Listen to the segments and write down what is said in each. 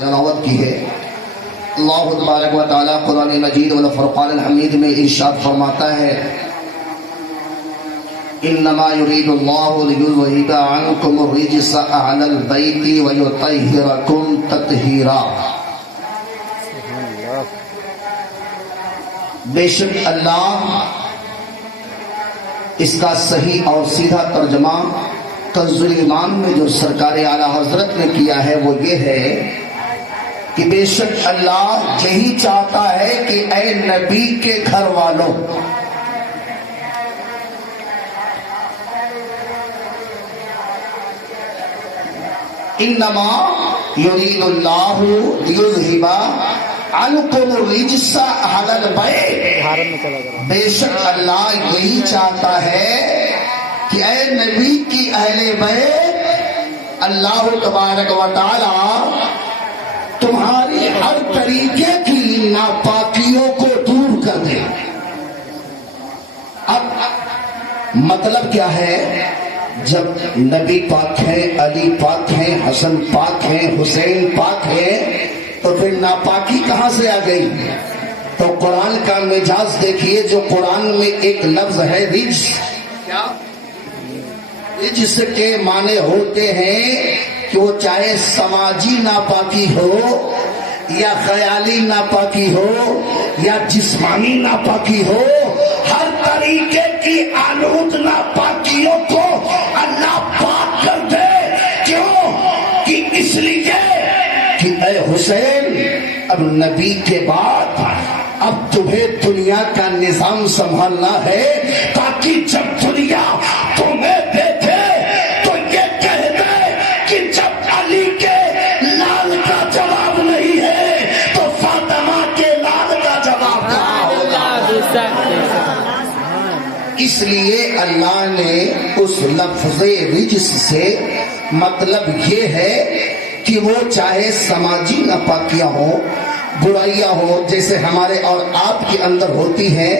تلاوت کی ہے۔ اللہ تبارک و تعالیٰ قرآن مجید والفرقان الحمید میں ارشاد فرماتا ہے انما یرید اللہ لیذہب عنکم الرجس اہل البیت ویطہرکم تطہیرا۔ بے شک اللہ، اس کا صحیح اور سیدھا ترجمہ کنز ایمان میں جو سرکار اعلیٰ حضرت نے کیا ہے وہ یہ ہے کہ بے شک اللہ یہی چاہتا ہے کہ اے نبی کے گھر والوں، انما یرید اللہ لیذہب عنکم الرجس اہل البیت، بے شک اللہ یہی چاہتا ہے کہ اے نبی کی اہل بیت اللہ تبارک و تعالی تمہاری ہر طریقے کی ناپاکیوں کو دور کر دے۔ اب مطلب کیا ہے؟ جب نبی پاک ہیں، علی پاک ہیں، حسن پاک ہیں، حسین پاک ہیں، تو پھر ناپاکی کہاں سے آ گئی؟ تو قرآن کا مجاز دیکھیے، جو قرآن میں ایک لفظ ہے رجس، کیا رجس کے معنی ہوتے ہیں کہ وہ چاہے سماجی ناپاکی ہو یا خیالی ناپاکی ہو یا جسمانی ناپاکی ہو، ہر طریقے کی آلود ناپاکیوں کو اللہ پاک کر دے۔ کیوں؟ کہ اس لیے کہ اے حسین، اب نبی کے بعد اب تمہیں دنیا کا نظام سنبھالنا ہے، تاکہ جب دنیا تمہیں دیکھے تو یہ کہہ دے کہ جب علی کے لال کا جواب نہیں ہے تو فاطمہ کے لال کا جواب کہاں ہوگا؟ اس لیے اللہ نے اس لفظ رجس سے مطلب یہ ہے کہ وہ چاہے سماجی ناپاکیاں ہوں، برائیاں ہو، جیسے ہمارے اور آپ کے اندر ہوتی ہے۔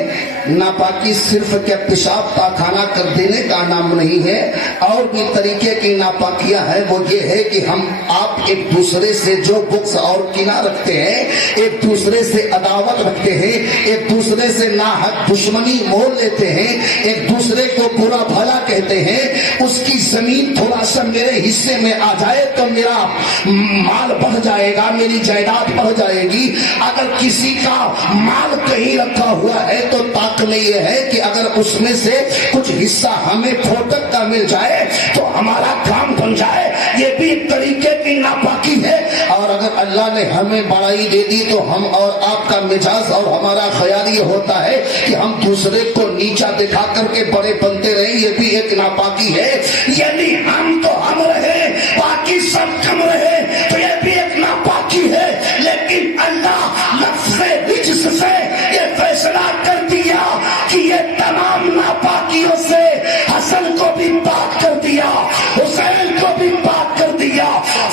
ناپاکی صرف کیا پیشاب پاخانہ کر دینے کا نام نہیں ہے، اور بھی طریقے کی ناپاکیاں ہیں۔ وہ یہ ہے کہ ہم آپ ایک دوسرے سے جو بغض اور کینہ رکھتے ہیں، ایک دوسرے سے عداوت رکھتے ہیں، ایک دوسرے سے ناحق دشمنی مول لیتے ہیں، ایک دوسرے کو برا بھلا کہتے ہیں، اس کی زمین تھوڑا سا میرے حصے میں آ جائے تو میرا مال بڑھ جائے گا، میری جائیداد بڑھ جائے گی۔ اگر کسی کا مال کہیں رکھا ہوا ہے تو میں یہ ہے کہ اگر اس میں سے کچھ حصہ ہمیں پھوٹک کا مل جائے تو ہمارا کام بن جائے، یہ بھی ایک طریقے کی ناپاکی ہے۔ اور اگر اللہ نے ہمیں بڑائی دے دی تو ہم اور آپ کا مزاج اور ہمارا خیال یہ ہوتا ہے کہ ہم دوسرے کو نیچا دکھا کر کے بڑے بنتے رہیں، یہ بھی ایک ناپاکی ہے۔ یعنی ہم تو ہم رہے، باقی سب کم رہے، تو یہ بھی ایک ناپاکی ہے۔ لیکن اللہ لفظ رجس سے یہ فیصلہ کر دیا کہ یہ تمام ناپاکیوں سے حسن کو بھی پاک کر دیا، حسین کو بھی پاک کر دیا،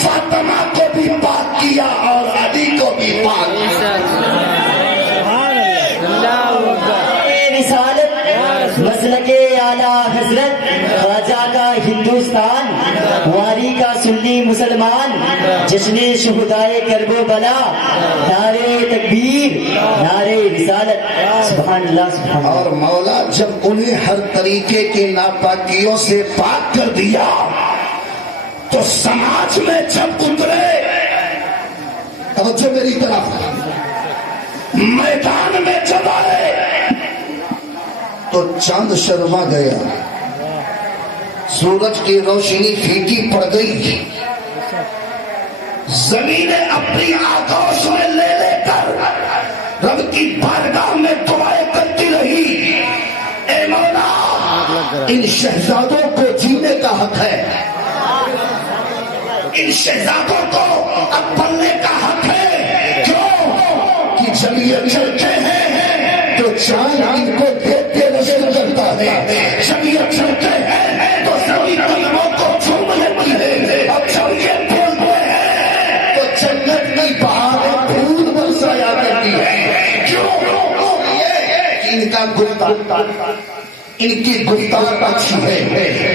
فاطمہ کو بھی پاک کیا اور علی کو بھی پاک کیا۔ رسالت مسلک اعلیٰ حضرت خواجہ کا ہندوستان، واری کا سنی مسلمان، جشن شہدائے کرب و بلا، نعرے تکبیر، نعرے رسالت، سبحان اللہ سبحان اللہ۔ اور مولا جب انہیں ہر طریقے کی ناپاکیوں سے پاک کر دیا تو سماج میں جب اترے، توجہ میری طرف، میدان میں جب آئے تو چاند شرما گیا، سورج کی روشنی پھیکی پڑ گئی، زمینیں اپنی آغوش میں لے لے کر رب کی بارگاہ میں دعائیں کرتی رہی، اے مولا ان شہزادوں کو جینے کا حق ہے، ان شہزادوں کو اب بننے کا حق ہے۔ کیوں کہ جب یہ چلتے ہیں تو چاند ان کو دیکھ کے نشر کرتا ہے، جب یہ چلتے ہیں تو سبھی قدموں کو چھوم لیتی ہے، اب جب یہ بولتے ہیں تو جنت کی بہاریں پھول برسایا کرتی ہے۔ کیوں؟ ان کا گلدان ان کی گفتار اچھی ہے،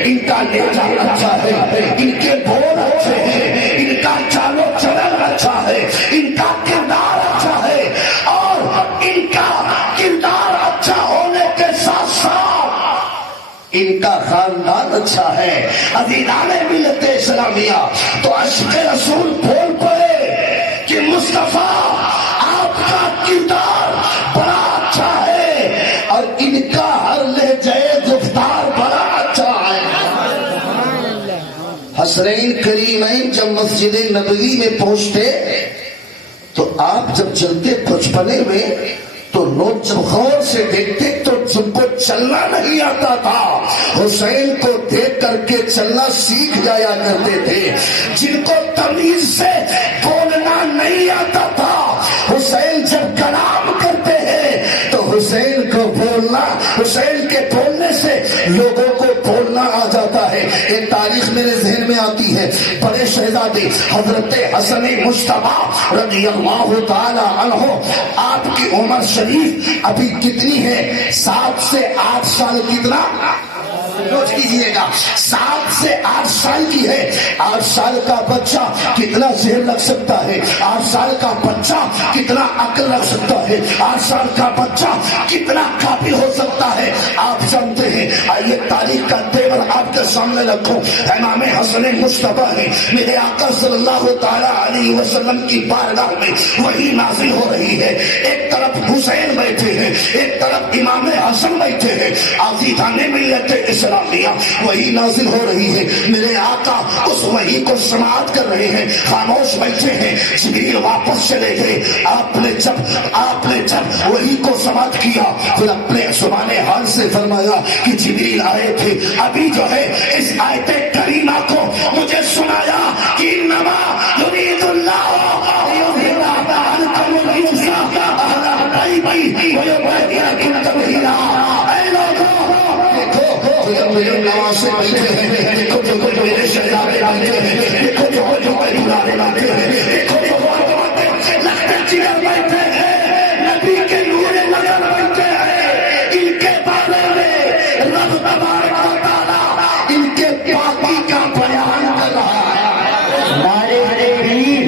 ان کا لہجہ اچھا ہے، ان کے بول اچھے ہیں، ان کا چال و چلن اچھا ہے، ان کا کردار اچھا ہے، اور ان کا کردار اچھا ہونے کے ساتھ ساتھ ان کا خاندان اچھا ہے۔ عزیزان ملت اسلامیہ، تو عشق رسول بول پڑے کہ مصطفیٰ آپ کا کردار بڑا اچھا ہے اور ان کا ہر لہجہ گفتار بڑا اچھا ہے۔ حسنین کریمین جب مسجد نبوی میں پہنچتے تو آپ جب چلتے بچپنے میں تو لوگ جب غور سے دیکھتے تو جن کو چلنا نہیں آتا تھا حسین کو دیکھ کر کے چلنا سیکھ جایا کرتے تھے، جن کو تمیز سے بولنا نہیں آتا تھا حسین جب کلام کرتے ہیں تو حسین کو بولنا، حسین کے بولنے سے لوگوں کو بولنا آ جاتا ہے۔ ایک تاریخ میرے ذہن میں آتی ہے، بڑے شہزادے حضرت حسن مجتبی رضی اللہ تعالی عنہ، آپ کی عمر شریف ابھی کتنی ہے؟ 7 سے 8 سال۔ کتنا؟ نوٹ کیجئے گا، 7 سے 8 سال کی ہے۔ 8 سال کا بچہ کتنا ذہن رکھ سکتا ہے؟ 8 سال کا بچہ کتنا عقل رکھ سکتا ہے؟ 8 سال کا بچہ کتنا قابل ہو سکتا ہے؟ آپ جانتے ہیں۔ آئیے تاریخ کا تیور آپ کے سامنے رکھو۔ امام حسن مجتبی ہے، میرے آقا صلی اللہ تعالی علیہ وسلم کی بارگاہ میں وہی نازل ہو رہی ہے۔ ایک طرف حسین بیٹھے ہیں، ایک طرف امام حسن بیٹھے ہیں۔ عزیزان ملت اسلامیہ، وہی نازل ہو رہی ہے، میرے آقا اس وحی کو سماعت کر رہے ہیں، خاموش بیٹھے ہیں۔ جبریل واپس چلے گئے۔ آپ نے جب وحی کو سماعت کیا پھر اپنے زبان حال سے فرمایا کہ جبریل آئے تھے، ابھی جو ہے اس آیت کریمہ کو مجھے سنایا کہ انما یرید اللہ لیذھب عنکم الرجس اہل البیت ویطہرکم تطہیرا۔ اے لوگوں دیکھو نواز سے بیٹھے ہیں، دیکھو جو میرے شہزادے بیٹھے ہیں، دیکھو جو پریوار بیٹھے ہیں، دیکھو جو لخت جگر بیٹھے ہیں، نبی کے نور نظر بیٹھے ہیں، ان کے بارے میں رب تبارک و تعالی ان کے پاکی کا بیان کر رہا ہے۔ نعرے تکبیر،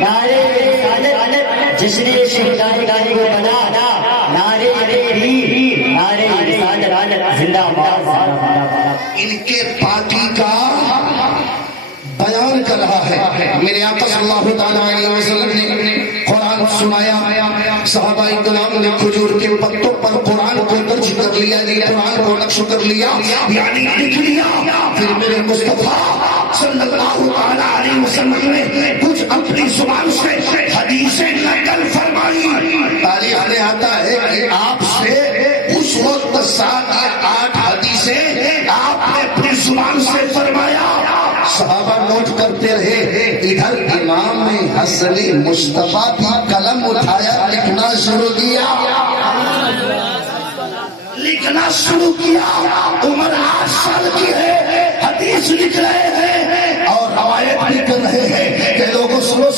نعرے رسالت، جس نے شہدائی کو بنا، نعرے تکبیر، نعرے رسالت، زندہ باد۔ ان کے پاکی کا بیان کر رہا ہے۔ میرے آقا صلی اللہ تعالیٰ علیہ وسلم نے قرآن سنایا، صحابہ کرام نے کھجور کے پتوں پر قرآن کو درج کر لیا، قرآن کو نقش کر لیا، یعنی لکھ لیا۔ پھر میرے مصطفیٰ صلی اللہ تعالیٰ علیہ وسلم نے کچھ اپنی زبان سے حدیثیں نقل فرمائی۔ تاریخ میں آتا ہے کہ آپ سے اس وقت 7 یا 8 حدیثیں آپ نے اپنی زبان سے فرمایا۔ صحابہ نوٹ کرتے رہے۔ ادھر امام نے حسن مجتبی بھی قلم اٹھایا، لکھنا شروع کیا۔ عمر 8 سال کی ہے، حدیث لکھ رہے ہیں اور روایت بھی کر رہے ہیں کہ لوگوں سنو،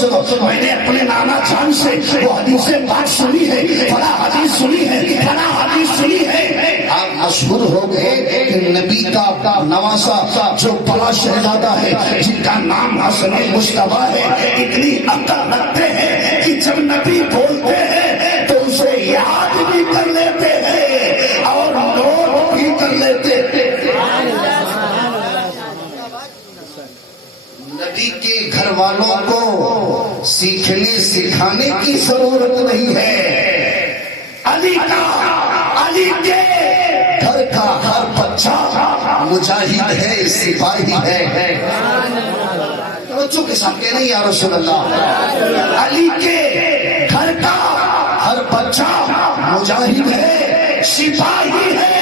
میں نے اپنے نانا جان سے وہ حدیث پاک سنی ہے، فلاں حدیث سنی ہے، فلاں حدیث سنی ہے۔ آپ مشہور ہو گئے کہ نبی کا نواسا جو بڑا شہزادہ ہے جن کا نام حسن مجتبی ہے، اتنی عقل رکھتے ہیں کہ جب نبی بولتے ہیں تو اسے یاد بھی کر لیتے ہیں اور نوٹ بھی کر لیتے ہیں۔ نبی کے گھر والوں کو سیکھنے سکھانے کی ضرورت نہیں ہے۔ علی کے گھر کا ہر بچہ مجاہد ہے، سپاہی ہے۔ بچوں کے ساتھ کہہ نہیں یا رسول اللہ، علی کے گھر کا ہر بچہ مجاہد ہے، سپاہی ہے۔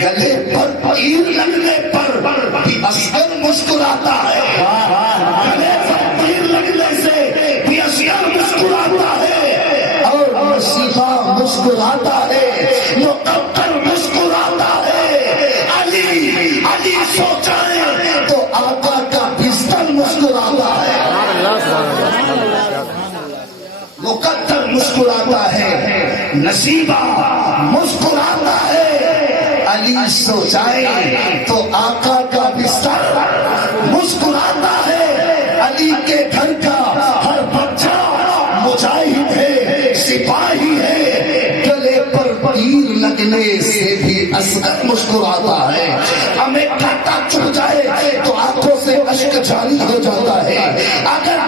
گلے پر تیر لگنے پر بھی اصغر مسکراتا ہے، گلے پر تیر لگنے سے بھی اصغر مسکراتا ہے، اور مسیحا مسکراتا ہے، مقدر مسکراتا ہے۔ علی سوچائے تو آقا کا بستر مسکراتا ہے، مقدر مسکراتا ہے، نصیبہ مسکراتا ہے۔ علی سو جائے تو آقا کا بستر مسکراتا ہے، علی کے گھر کا ہر بچہ مجاہد ہے، سپاہی ہے، گلے پر تیر لگنے سے بھی اصغر مسکراتا ہے، ہمیں کاٹا چبھ جائے تو آنکھوں سے اشک جاری ہو جاتا ہے، اگر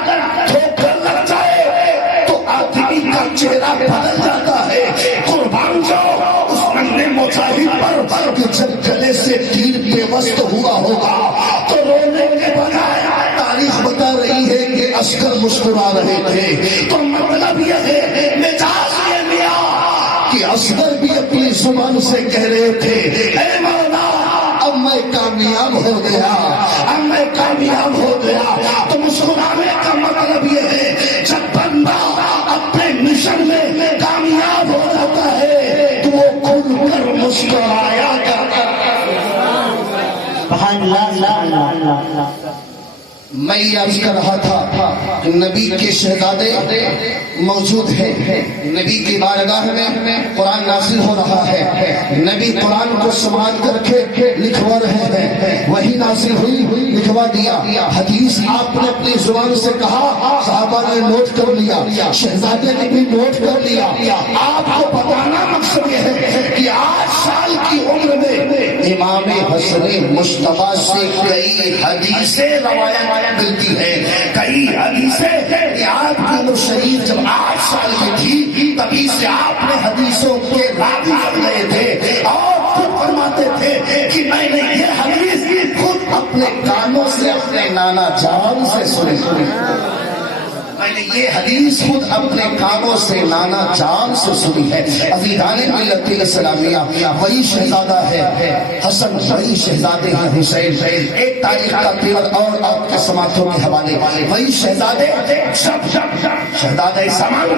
ٹھوکر لگ جائے تو آدمی کا چہرہ بدل جاتا ہے۔ قربان جاؤ اس ننھے مجاہد پر کہ جب گلے سے تیر بے وسط ہوا ہوگا تو رونے کے بجائے تاریخ بتا رہی ہے کہ اصغر مسکرا رہے تھے۔ تو مطلب یہ ہے مزاج یہ لیا کہ اصغر بھی اپنی زبان سے کہہ رہے تھے اے مولا اب میں کامیاب ہو گیا، اب میں کامیاب ہو گیا۔ تو مسکرانے کا مطلب یہ ہے جب بندہ اپنے مشن میں کامیاب ہو جاتا ہے تو وہ کھل کر مسکرایا کرتا ہے۔ سبحان اللہ۔ میں یہ عرض کر رہا تھا کہ نبی کے شہزادے موجود ہیں، نبی کی بارگاہ میں قرآن نازل ہو رہا ہے، نبی قرآن کو سماعت کر کے لکھوا رہے ہیں، وہی نازل ہوئی لکھوا دیا، حدیث آپ نے اپنی زبان سے کہا، صحابہ نے نوٹ کر لیا، شہزادے نے بھی نوٹ کر لیا۔ آپ کو بتانا مقصد یہ ہے کہ 8 سال کی عمر میں امام حسن مصطفیٰ سے کئی حدیثیں روایت ملتی ہے، کئی حدیثیں کہ آپ کی عمر شریف جب 8 سال کی تھی تبھی سے آپ نے حدیثوں کے راوی بن گئے تھے اور خود فرماتے تھے کہ میں نے یہ حدیث خود اپنے کانوں سے اپنے نانا جان سے سنی، میں نے یہ حدیث خود اپنے کانوں سے نانا جان سے سنی ہے۔ عزیزان ملت اسلامیہ، وہی شہزادہ ہے حسن، وہی شہزادے ہیں حسین۔ ایک تاریخ کا پیور اور آپ کے سماعتوں کے حوالے، وہی شہزادے شہزادہ سامان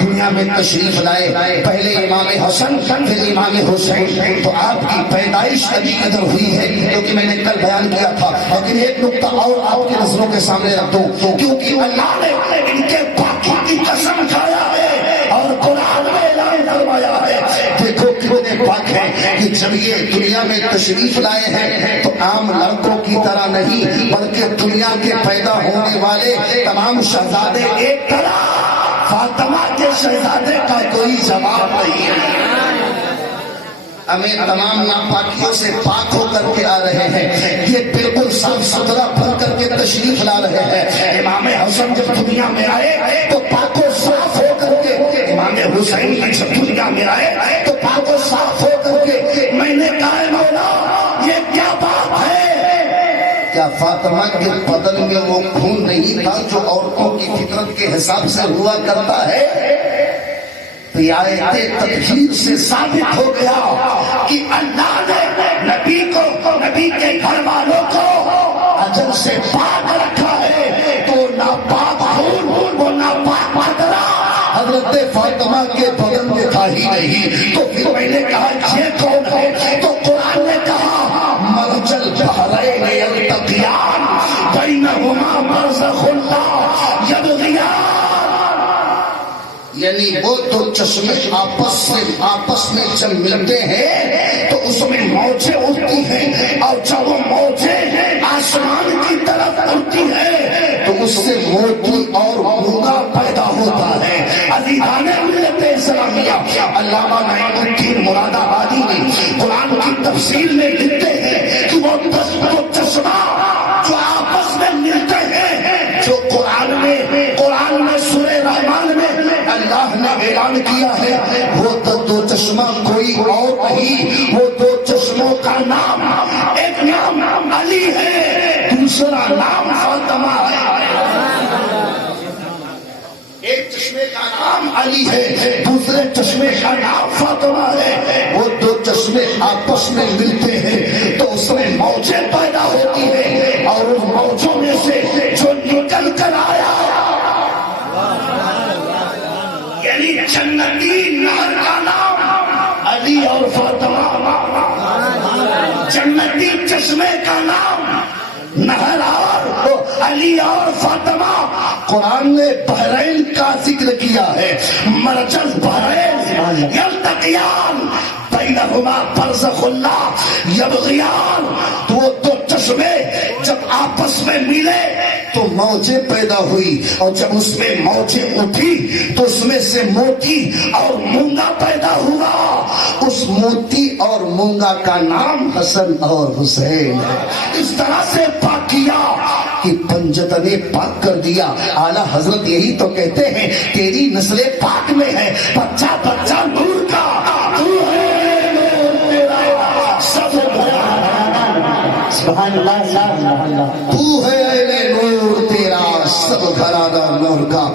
دنیا میں تشریف لائے، پہلے امام حسن پھر امام حسین۔ تو آپ کی پیدائش ابھی قدر ہوئی ہے کیونکہ میں نے کل بیان کیا تھا، لیکن ایک نقطہ اور آپ کی نظروں کے سامنے رکھ دوں، کیونکہ اللہ نے ان کے پاکی کی قسم کھایا ہے اور قرآن میں اعلان فرمایا ہے۔ دیکھو کتنے پاک ہیں کہ جب یہ دنیا میں تشریف لائے ہیں تو عام لڑکوں کی طرح نہیں بلکہ دنیا کے پیدا ہونے والے تمام شہزادے ایک طرح، فاطمہ کے شہزادے کا کوئی جواب نہیں ہے۔ ہمیں تمام ناپاکیوں سے پاک ہو کر کے آ رہے ہیں، یہ بالکل صاف ستھرا بھر کر کے تشریف لا رہے ہیں۔ امام حسن جب دنیا میں آئے تو پاک و صاف ہو کر کے، امام حسین جب دنیا میں آئے تو پاک و صاف ہو کر کے میں نے کہا مولا یہ کیا بات ہے؟ کیا فاطمہ کے بدن میں وہ خون نہیں تھا جو عورتوں کی فطرت کے حساب سے ہوا کرتا ہے؟ آیت تطہیر سے ثابت ہو گیا کہ اللہ نے نبی کو، نبی کے گھر والوں کو اجل سے پاک رکھا ہے، تو ناپاک خون، وہ ناپاک قطرہ حضرت فاطمہ کے بدن میں تھا ہی نہیں۔ تو پھر میں نے کہا یہ کون ہے؟ تو قرآن نے کہا مرج البحرین یلتقیان بینہما برزخ لا یبغیان، یعنی وہ دو چشمے آپس میں جب ملتے ہیں تو اس میں موجیں اٹھتی ہیں، اور جب وہ موجیں آسمان کی طرف اٹھتی ہیں تو اس سے موتی اور مرغا پیدا ہوتا ہے۔ عزیزان ملت اسلامیہ، علامہ نعیم الدین مراد آبادی نے قرآن کی تفسیر میں لکھتے ہیں کہ وہ چشمہ جو آپس میں ملتے ہیں، جو قرآن میں سورہ رحمان میں اللہ نے اعلان کیا ہے، وہ دو چشمہ کوئی اور نہیں، وہ دو چشموں کا نام، ایک نام علی ہے، دوسرا نام فاطمہ ہے۔ ایک چشمے کا نام علی ہے، دوسرے چشمے کا نام فاطمہ ہے۔ وہ دو چشمے آپس میں ملتے ہیں تو اس میں موجیں پیدا ہوتی ہیں، اور ان موجوں میں سے جو نکل کر آیا یعنی جنتی نہر کا نام علی اور فاطمہ، جنتی چشمے کا نام نہر اور علی اور فاطمہ۔ قرآن نے بحرین کا ذکر کیا ہے، مرج البحرین یلتقیان بینہما برزخ لا یبغیان، تو وہ دو چشمے جب آپس میں ملے تو موجیں پیدا ہوئی، اور جب اس میں موجیں اٹھی تو اس میں سے موتی اور مونگا پیدا ہوا۔ اس موتی اور مونگا کا نام حسن اور حسین ہے۔ اس طرح سے پاک کیا کہ پنجت نے پاک کر دیا۔ اعلیٰ حضرت یہی تو کہتے ہیں تیری نسل پاک میں ہے، بچہ بچہ نور کا، تو ہے نور تیرا سب سبحان اللہ سبحان اللہ، تو ہے اہل نور تیرا سب گھرانہ نور کا۔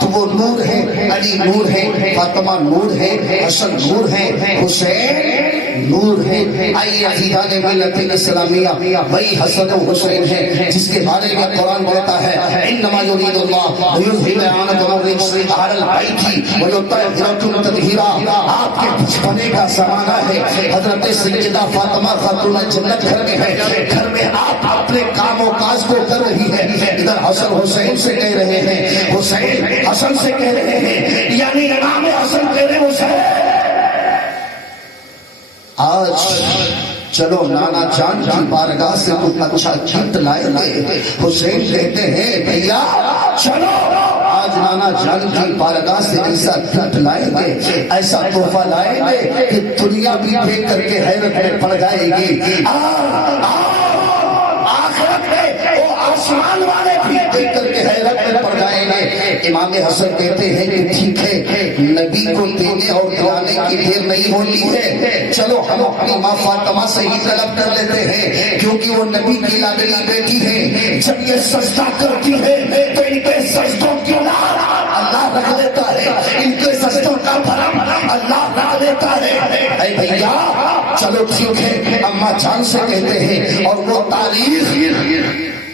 تو وہ نور ہے، علی نور ہے، فاطمہ نور ہے، حسن نور ہے، حسین نور ہے۔ آئیے عزیزان ملت اسلامیہ، وہی حسن و حسین ہے جس کے بارے میں قرآن کہتا ہے انما یرید اللہ لیذھب عنکم الرجس اہل البیت ویطہرکم تطہیرا۔ آپ کے بچپنے کا زمانہ ہے، حضرت سیدہ فاطمہ خاتون جنت گھر میں ہے، گھر میں آپ اپنے کام و کاج کو کر رہی ہے، ادھر حسن حسین سے کہہ رہے ہیں، حسین حسن سے کہہ رہے ہیں، یعنی امام حسن کہہ رہے ہیں حسین۔ آج چلو نانا جان کی بارگاہ سے کچھ اچھا گفٹ لائے گے۔ حسین کہتے ہیں بھیا چلو آج نانا جان کی بارگاہ سے ایسا گفٹ لائیں گے، ایسا تحفہ لائیں گے کہ دنیا بھی دیکھ کر کے حیرت میں پڑ جائے گی، آخرت میں وہ آسمان والے بھی دیکھ کر کے حیرت میں پڑ جائیں گے۔ امام حسن کہتے ہیں کہ ٹھیک ہے، نبی کو دینے اور دلانے کی دیر نہیں ہوتی ہے، چلو ہم اپنی ماں فاطمہ سے ہی طلب کر لیتے ہیں، کیونکہ وہ نبی کی لاڈلی بیٹی ہے۔ جب یہ سجدہ کرتی ہے تو ان کے سجدوں کی لاد اللہ رکھ دیتا ہے، ان کے سجدوں کا بھرم اللہ رکھ دیتا ہے۔ اے بھیا چلو ٹھیک ہے، اماں جان سے کہتے ہیں، اور وہ تاریخ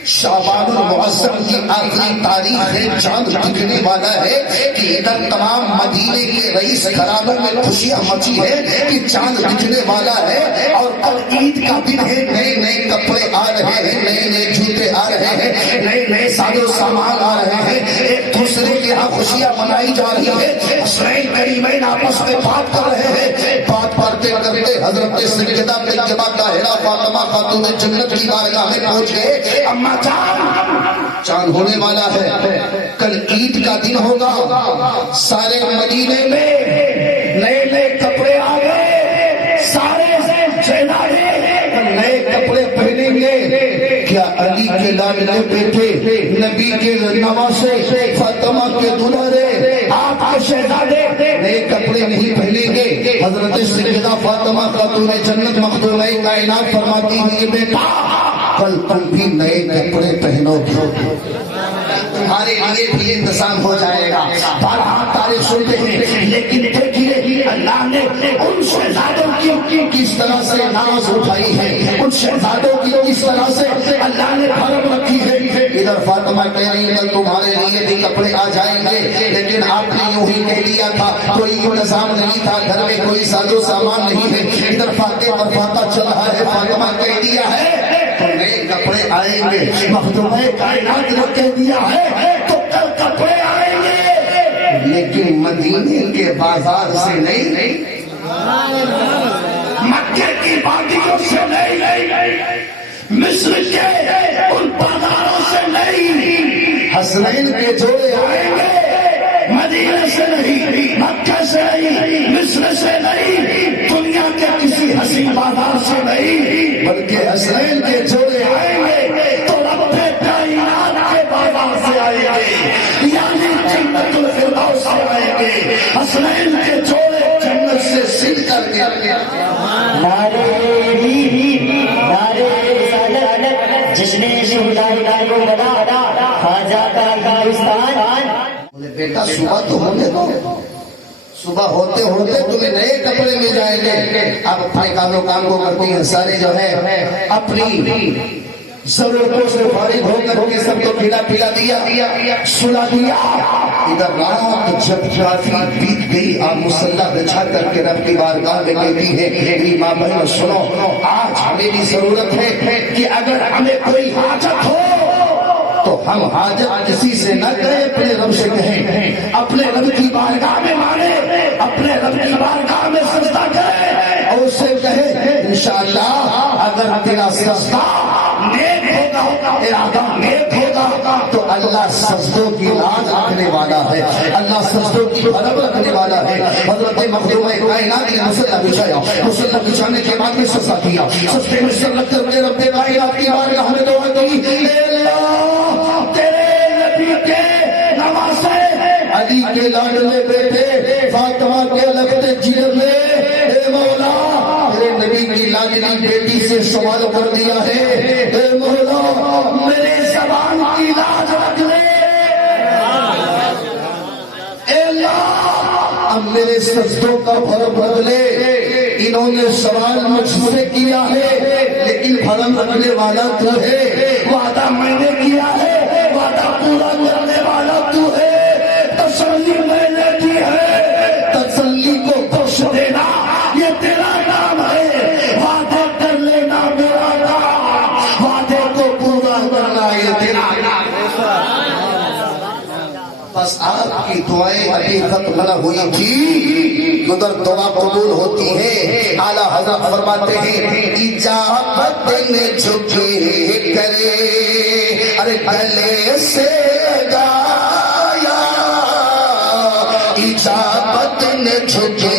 شعبان المعظم کی آخری تاریخ ہے، چاند دکھنے والا ہے کہ ادھر تمام مدینے کے رئیس گھرانوں میں خوشیاں مچی ہے کہ چاند دکھنے والا ہے، اور اب عید کا دن ہے، نئے نئے کپڑے آ رہے ہیں، نئے نئے جوتے آ رہے ہیں، نئے نئے ساز و سامان آ رہے ہیں، ایک دوسرے کے یہاں خوشیاں منائی جا رہی ہے، حسنین کریمین آپس میں بات کر رہے ہیں، بات کرتے کرتے حضرت سیدہ طیبہ طاہرہ فاطمہ خاتون جنت کی بارگاہ میں پہنچ گئے۔ اما چاند ہونے والا ہے، کل عید کا دن ہوگا، سارے مدینے میں نئے نئے کپڑے آ گئے، سارے نئے کپڑے پہنیں گے، کیا علی کے لاڈلے بیٹے، نبی کے نواسے، فاطمہ کے دلہرے، آپ کے شہزادے نئے کپڑے نہیں پہنیں گے؟ حضرت سیدہ فاطمہ خاتون جنت مخدومہ کائنات فرماتی ہیں بیٹا کل تم بھی نئے کپڑے پہنو گے، تمہارے لیے بھی انتظام ہو جائے گا۔ بارہا تاریخ سنتے ہیں، لیکن دیکھیے اللہ نے ان شہزادوں کی کس طرح سے ناز اٹھائی ہے، ان شہزادوں کی کس طرح سے اللہ نے بھرم رکھی ہے۔ ادھر فاطمہ کہہ رہی ہے تمہارے لیے بھی کپڑے آ جائیں گے، لیکن آپ نے یوں ہی کہہ دیا تھا، کوئی انتظام نہیں تھا، گھر میں کوئی ساز و سامان نہیں ہے۔ ادھر فاتح اور فاتح چل رہا ہے، فاطمہ کہہ دیا ہے تو نئے کپڑے آئیں گے، مخدومہ کائنات نے کہہ دیا ہے تو کل کپڑے آئیں گے، لیکن مدینے کے بازار سے نہیں، مکے کی وادیوں سے نہیں، مصر کے ان بازاروں سے نہیں، حسنین کے جوڑے آئیں گے، مدینے سے نہیں، مکہ سے نہیں، مصر سے نہیں، دنیا کے کسی حسین بازار سے نہیں، بلکہ حسنین کے جوڑے آئیں گے تو رب کائنات کے بازار سے آئیں گے، یعنی جنت الفردوس سے آئیں گے، حسنین کے جوڑے جنت سے سل کر کے نعرے جشن شہداء کو بنا خواجہ کا گلستان۔ بولے بیٹا صبح تو ہونے دو، صبح ہوتے ہوتے تمہیں نئے کپڑے مل جائیں گے۔ اب بھائی کام کو کرتی ہیں سارے جو ہے اپنی ضرورتوں سے فارغ ہو کر کے سب کو کھلا پلا دیا، سلا دیا۔ ادھر رات جب کافی بیت گئی، آپ مصلی بچھا کر کے رب کی بارگاہ میں کہتی ہے میری ماں بہن سنو، آج ہمیں بھی ضرورت ہے کہ اگر ہمیں کوئی حاجت ہو تو ہم حاجت کسی سے نہ کریں، اپنے رب سے کہیں، اپنے رب کی بارگاہ میں مانیں، اپنے رب کی بارگاہ میں سجدہ کریں، اور اس انشاءاللہ اگر تیرا سجدہ نیک ہوگا، ارادہ نیک ہوگا تو اللہ سجدوں کی لاج رکھنے والا ہے، اللہ سجدوں کی بھرم رکھنے والا ہے۔ حضرت مخدوم کائنات نے مسلح بچھایا، مسلح بچھانے کے بعد میں سجدہ کیا، سجدے میں سر رکھ کر کے رب کائنات کی بارگاہ میں دعا کی، اے اللہ تیرے نبی کے نواسے علی کے لاڈلے بیٹے فاطمہ کے لگتے جگر نے اے مولا میرے نبی کی لاڈلی بیٹی سے سوال کر دیا ہے، اے مولا میرے زبان کی لاج رکھ لے، اے اللہ اب میرے سجدوں کا بھرم رکھ لے۔ انہوں نے سوال مجھ سے کیا ہے لیکن بھرم رکھنے والا تو ہے، وعدہ میں نے کیا ہے وعدہ پورا کرنے والا تو ہے، تسلی میں نے دی ہے، تسلی کو بخش دینا یہ تیرا نام ہے، وعدہ کر لینا میرا کام، وعدے کو پورا کرنا یہ تیرا نام۔ بس آپ کی دعائیں ابھی ختم نہ ہوئی تھی، ادھر دعا قبول ہوتی ہے۔ اعلیٰ حضرت فرماتے ہیں اجابت نے جھکے کرے، ارے گلے سے گایا، اجابت نے جھکے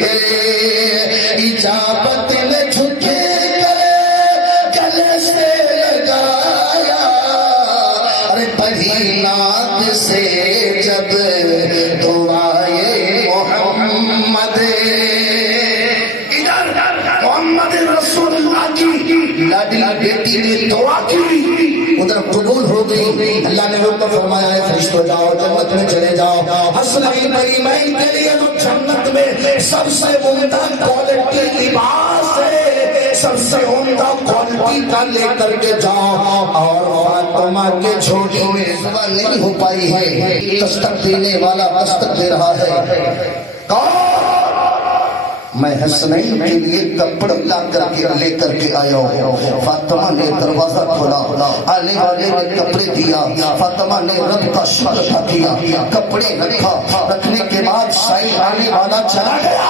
کرے، اجابت نے جھکے کرے گلے سے گایا، ارے بڑی نات سے جب دعائے محمد، ادھر محمد رسول اللہ کی لاڈلی بیٹی نے دعا کی، ادھر قبول ہو گئی۔ اللہ نے حکم فرمایا ہے فرشتوں جاؤ جنت میں چلے جاؤ، حسنین کریمین کے لیے تو جنت میں سب سے عمدہ کوالٹی لباس ہے، سب سے عمدہ کوالٹی کا لے کر کے جاؤ، اور فاطمہ کے جھولی میں زبان نہیں ہو پائی ہے، دستک دینے والا دستک دے رہا ہے، میں حسنین کے لیے کپڑے لا کر کے لے کر کے آیا ہوں۔ فاطمہ نے دروازہ کھولا، آنے والے نے کپڑے دیا، فاطمہ نے رب کا شکر ادا کیا، کپڑے رکھا، رکھنے کے بعد سائل آنے والا چلا گیا،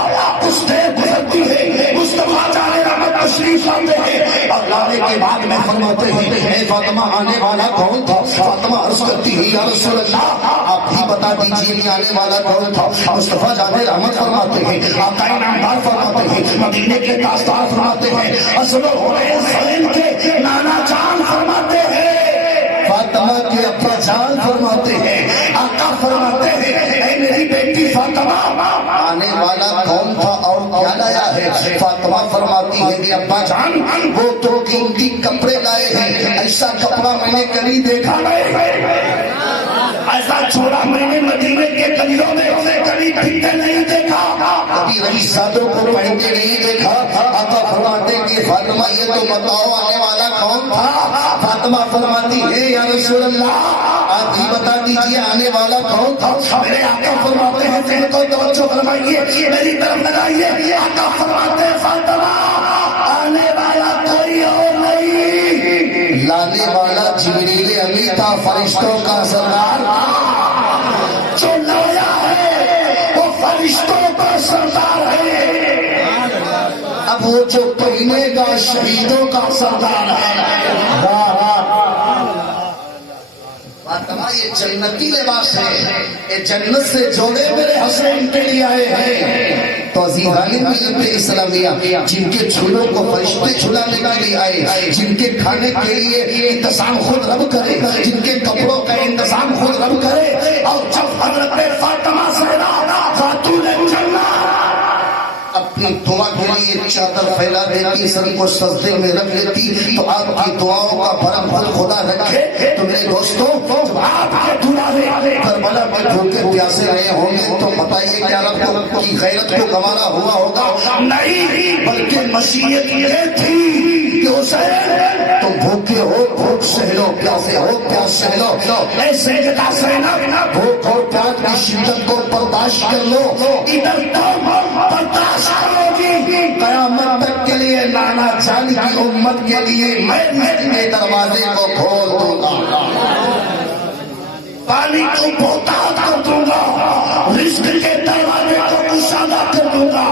اس نے گزرتی ہے مصطفیٰ جانے رحمت تشریف لاتے ہیں، اور لانے کے بعد میں فرماتے ہیں اے فاطمہ آنے والا کون تھا؟ فاطمہ عرض کرتی ہے یا رسول اللہ آپ ہی بتا دیجیے کہ آنے والا کون تھا؟ مصطفیٰ جانے رحمت فرماتے ہیں، آقا انعامدار فرماتے ہیں، مدینے کے تاجدار فرماتے ہیں، اصل و حسین کے نانا جان فرماتے ہیں، فاطمہ کے ابا جان فرماتے ہیں، آقا فرماتے ہیں اے میری بیٹی فاطمہ آنے والا کون تھا اور کیا لایا ہے؟ فاطمہ فرماتی ہے کہ ابا جان وہ تو قیمتی کپڑے لائے ہیں، ایسا کپڑا میں نے کبھی دیکھا نہیں، ایسا چھوڑا میں نے مدینے کے گلیوں میں کبھی پھرتے نہیں دیکھا، کبھی رئیس سادوں کو پہنتے نہیں دیکھا۔ آقا فرماتے کہ فاطمہ یہ تو بتاؤ آنے والا کون تھا؟ فاطمہ فرماتی ہے یا رسول اللہ آپ ہی بتا دیجیے آنے والا کون تھا؟ میرے آقا فرماتے ہیں دل کو توجہ فرمائیے میری طرف لگائیے، آقا فرماتے ہیں فاطمہ آنے والا کوئی اور نہیں، لانے والا جبریل امین تھا، فرشتوں کا سردار، جو لایا ہے وہ فرشتوں کا سردار ہے، اب وہ جو پہنے گا شہیدوں کا سردار ہے۔ فاطمہ یہ جنتی لباس ہے، یہ جنت سے جوڑے میرے حسین کے لیے آئے ہیں، تو عزیزان ملت اسلامیہ جن کے جھولوں کو فرشتے جھلانے کے لیے آئے، جن کے کھانے کے لیے انتظام خود رب کرے، جن کے کپڑوں کا انتظام خود رب کرے، اور جب حضرت فاطمہ زہرا خاتون جنت اپنی دعا کے لیے چادر پھیلا دیتی، سر کو سجدے میں رکھ لیتی، تو آپ کی دعاؤں کا بھرم خود خدا رکھے۔ تو میرے دوستوں جب آپ کے دلہے کربلا میں بھوکے پیاسے رہے ہوں گے تو بتائیے کیا رب کی غیرت کو گوانا ہوا ہوگا؟ نہیں، بلکہ مشیت یہ تھی کہ حسین تم بھوکے ہو بھوک سہ لو، پیاسے ہو پیاس سہ لو، ایسے جگہ سہنا بھوک اور پیاس کی شدت کو برداشت کر لو، ادھر برداشت کرو گی، قیامت تک کے لیے نانا جان کی امت کے لیے میں کے دروازے کو کھول دوں گا، پانی کو بوتا کر دوں گا، رزق کے دروازے کو کشادہ کر دوں گا،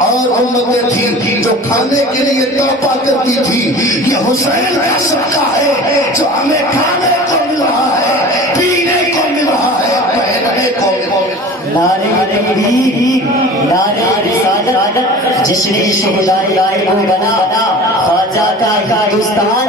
اور امت تھی جو کھانے کے لیے توبہ کرتی تھی یہ حسین کا صدقہ ہے جو ہمیں کھانے کو مل رہا ہے، پینے کو مل رہا ہے، پہننے کو مل رہا ہے۔ نعرے تکبیر، نعرے رسالت، جشن شہدائے کو بنا خواجہ کا ہندوستان